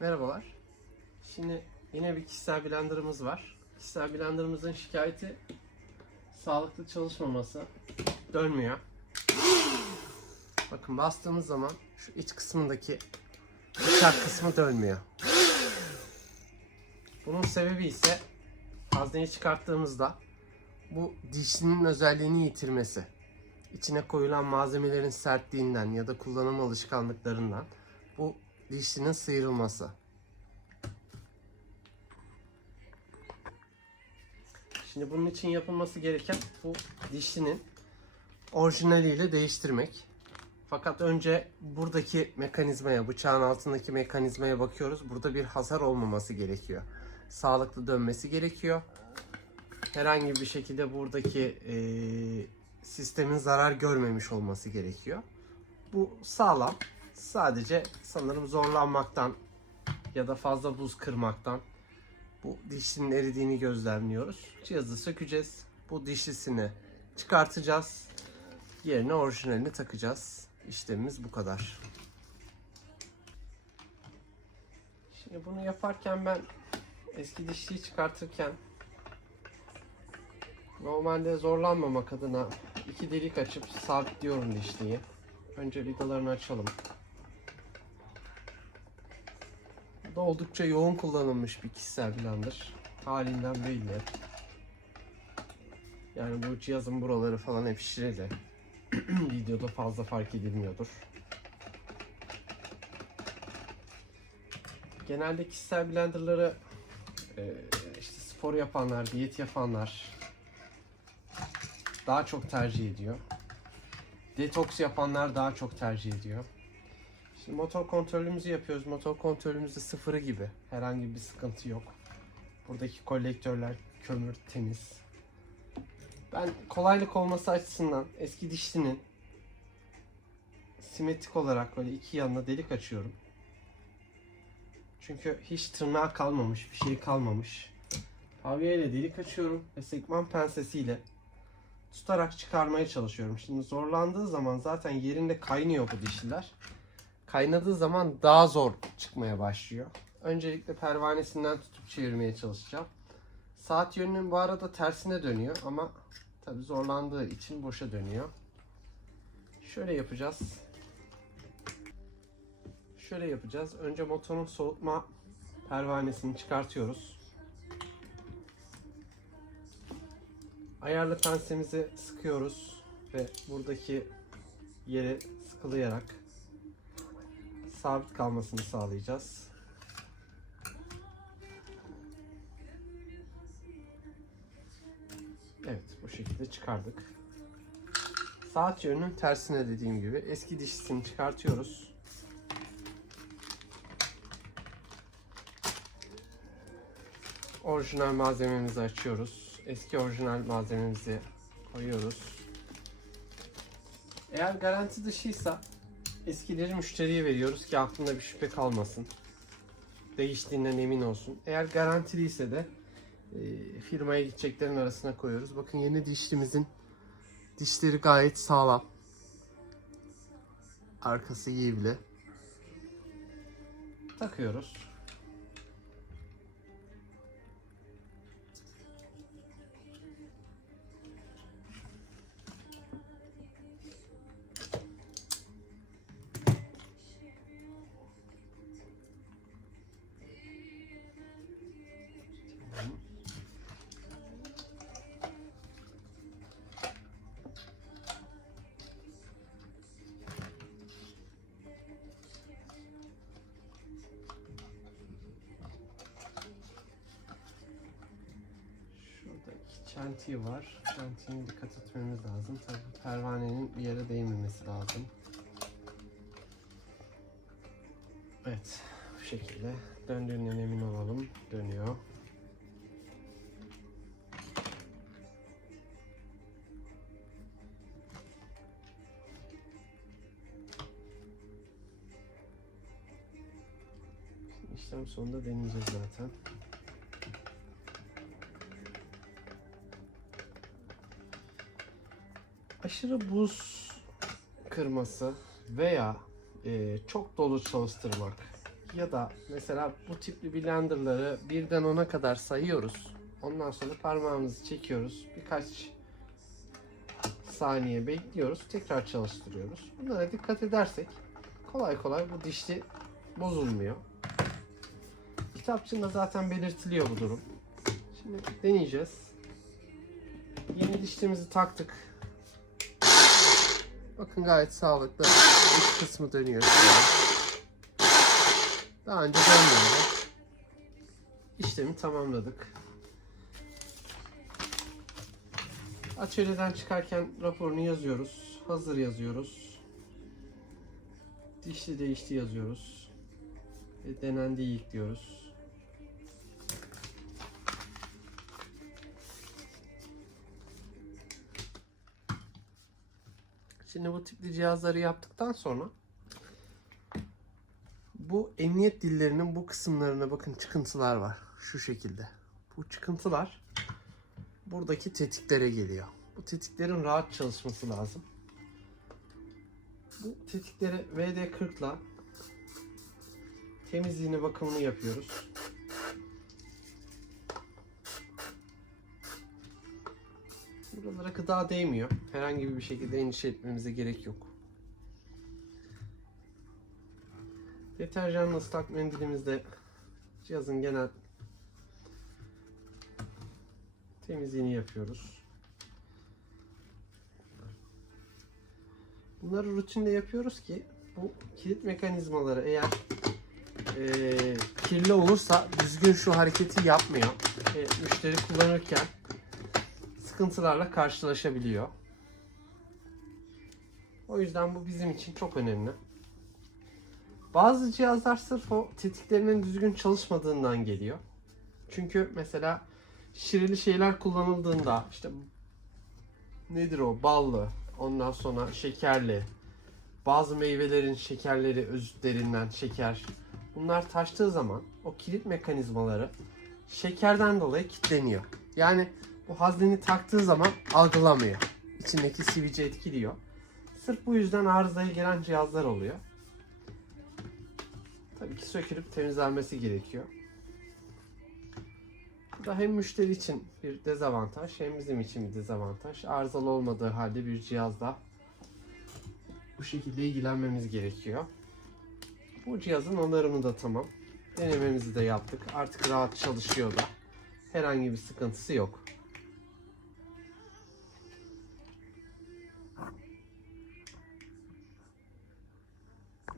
Merhabalar. Şimdi yine bir kişisel blenderımız var. Kişisel blenderımızın şikayeti sağlıklı çalışmaması. Dönmüyor. Bakın bastığımız zaman şu iç kısmındaki bıçak kısmı dönmüyor. Bunun sebebi ise hazneyi çıkarttığımızda bu dişlinin özelliğini yitirmesi. İçine koyulan malzemelerin sertliğinden ya da kullanım alışkanlıklarından bu dişlinin sıyrılması. Şimdi bunun için yapılması gereken bu dişlinin orijinaliyle değiştirmek. Fakat önce buradaki mekanizmaya, bıçağın altındaki mekanizmaya bakıyoruz. Burada bir hasar olmaması gerekiyor. Sağlıklı dönmesi gerekiyor. Herhangi bir şekilde buradaki eee, sistemin zarar görmemiş olması gerekiyor. Bu sağlam. Sadece sanırım zorlanmaktan ya da fazla buz kırmaktan bu dişlinin eridiğini gözlemliyoruz. Cihazı sökeceğiz. Bu dişlisini çıkartacağız. Yerine orijinalini takacağız. İşlemimiz bu kadar. Şimdi bunu yaparken ben eski dişliyi çıkartırken normalde zorlanmamak adına iki delik açıp sabitliyorum dişliyi. Önce vidalarını açalım. Da oldukça yoğun kullanılmış bir kişisel blender. Halinden belli. Yani bu cihazın buraları falan hep şişireli. Videoda fazla fark edilmiyordur. Genelde kişisel blenderları e, işte spor yapanlar, diyet yapanlar daha çok tercih ediyor. Detoks yapanlar daha çok tercih ediyor. Şimdi motor kontrolümüzü yapıyoruz. Motor kontrolümüzde sıfırı gibi. Herhangi bir sıkıntı yok. Buradaki kolektörler kömür temiz. Ben kolaylık olması açısından eski dişlinin simetrik olarak böyle iki yanına delik açıyorum. Çünkü hiç tırnağı kalmamış, bir şey kalmamış. Havya ile delik açıyorum ve sekman pensesiyle tutarak çıkarmaya çalışıyorum. Şimdi zorlandığı zaman zaten yerinde kaynıyor bu dişliler. Kaynadığı zaman daha zor çıkmaya başlıyor. Öncelikle pervanesinden tutup çevirmeye çalışacağım. Saat yönünün bu arada tersine dönüyor ama tabi zorlandığı için boşa dönüyor. Şöyle yapacağız. Şöyle yapacağız. Önce motorun soğutma pervanesini çıkartıyoruz. Ayarlı pensemizi sıkıyoruz ve buradaki yeri sıkılayarak sabit kalmasını sağlayacağız. Evet bu şekilde çıkardık. Saat yönünün tersine dediğim gibi eski dişlisini çıkartıyoruz. Orijinal malzememizi açıyoruz. Eski orijinal malzememizi koyuyoruz. Eğer garanti dışıysa eskileri müşteriye veriyoruz ki aklında bir şüphe kalmasın. Değiştiğinden emin olsun. Eğer garantiliyse de e, firmaya gideceklerin arasına koyuyoruz. Bakın yeni dişlimizin dişleri gayet sağlam. Arkası giyivli. Takıyoruz. Çentiği var. Çentiğine dikkat etmemiz lazım. Tabii pervanenin bir yere değmemesi lazım. Evet. Bu şekilde döndüğünden emin olalım. Dönüyor. İşlem sonunda deneyeceğiz zaten. Aşırı buz kırması veya e, çok dolu çalıştırmak ya da mesela bu tipli blenderları birden ona kadar sayıyoruz. Ondan sonra parmağımızı çekiyoruz. Birkaç saniye bekliyoruz. Tekrar çalıştırıyoruz. Bunlara dikkat edersek kolay kolay bu dişli bozulmuyor. Kitapçığında zaten belirtiliyor bu durum. Şimdi deneyeceğiz. Yeni dişliğimizi taktık. Bakın gayet sağlıklı. Üst kısmı dönüyor. Daha önce dönmüyordu. İşlemi tamamladık. Atölyeden çıkarken raporunu yazıyoruz. Hazır yazıyoruz. Dişli değişti yazıyoruz. Ve denendi ilk diyoruz. Şimdi bu tipli cihazları yaptıktan sonra bu emniyet dillerinin bu kısımlarına bakın çıkıntılar var. Şu şekilde. Bu çıkıntılar buradaki tetiklere geliyor. Bu tetiklerin rahat çalışması lazım. Bu tetikleri VD40 ile temizliğini bakımını yapıyoruz. Buralara gıda değmiyor. Herhangi bir şekilde endişe etmemize gerek yok. Deterjanla ıslak mendilimizde cihazın genel temizliğini yapıyoruz. Bunları rutinde yapıyoruz ki bu kilit mekanizmaları eğer eee, kirli olursa düzgün şu hareketi yapmıyor. E, müşteri kullanırken sıkıntılarla karşılaşabiliyor. O yüzden bu bizim için çok önemli. Bazı cihazlar sırf o tetiklerinin düzgün çalışmadığından geliyor. Çünkü mesela şirili şeyler kullanıldığında işte nedir o ballı ondan sonra şekerli bazı meyvelerin şekerleri özütlerinden şeker bunlar taştığı zaman o kilit mekanizmaları şekerden dolayı kilitleniyor. Yani bu hazneni taktığı zaman algılamıyor. İçindeki sivici etkiliyor. Sırf bu yüzden arızaya gelen cihazlar oluyor. Tabii ki sökülüp temizlenmesi gerekiyor. Bu da hem müşteri için bir dezavantaj hem bizim için bir dezavantaj. Arızalı olmadığı halde bir cihazla bu şekilde ilgilenmemiz gerekiyor. Bu cihazın onarımı da tamam. Denememizi de yaptık. Artık rahat çalışıyor da. Herhangi bir sıkıntısı yok.